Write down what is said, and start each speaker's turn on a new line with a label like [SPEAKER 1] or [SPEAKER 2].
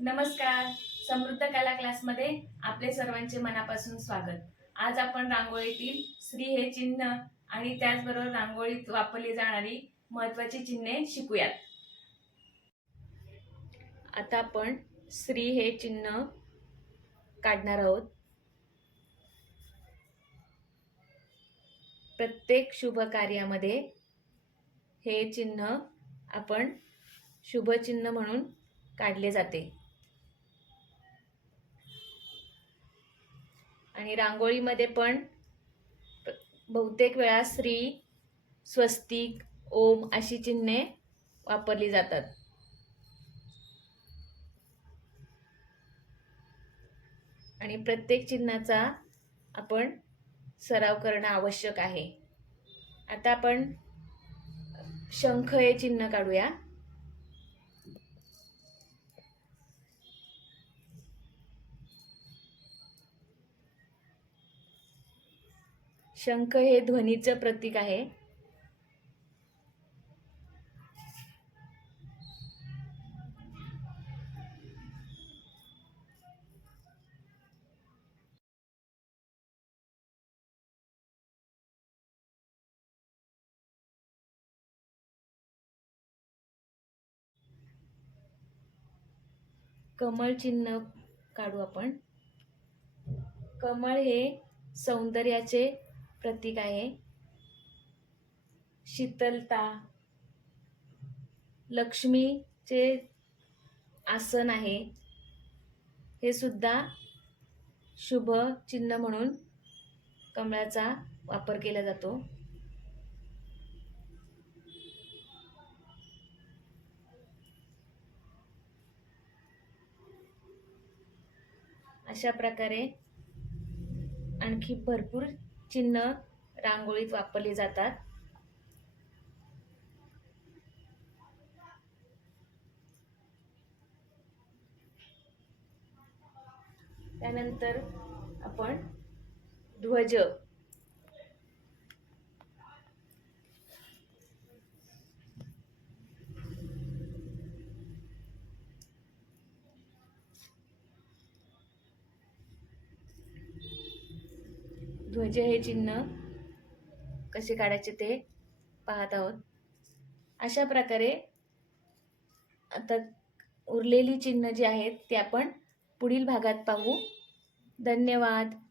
[SPEAKER 1] नमस्कार. समृद्ध कला क्लासमध्ये आपले सर्वांचे मनापासून स्वागत. आज आपण रांगोळीतील श्री हे चिन्ह आणि त्याचबरोबर रांगोळीत वापरली जाणारी महत्वाची चिन्हे शिकूयात. आता आपण श्री हे चिन्ह काढणार आहोत. प्रत्येक शुभ कार्यामध्ये हे चिन्ह आपण शुभचिन्ह म्हणून काढले जाते. आणि रांगोळीमध्ये पण बहुतेक वेळा श्री स्वस्तिक ओम अशी चिन्हे वापरली जातात. आणि प्रत्येक चिन्हाचा आपण सराव करणं आवश्यक आहे. आता आपण शंख हे चिन्ह काढूया. शंख हे ध्वनीचं प्रतीक आहे. कमळ चिन्ह काढू आपण. कमळ हे सौंदर्याचे प्रतीक आहे. शीतलता. लक्ष्मीचे आसन आहे. हे सुद्धा शुभ चिन्ह म्हणून कमळाचा वापर केला जातो. अशा प्रकारे आणखी भरपूर चिन्ह रांगोळीत वापरली जातात. त्यानंतर आपण ध्वज ध्वज हे चिन्ह कसे काढायचे ते पाहत आहोत. अशा प्रकारे आता उरलेली चिन्ह जी आहेत ते आपण पुढील भागात पाहू. धन्यवाद.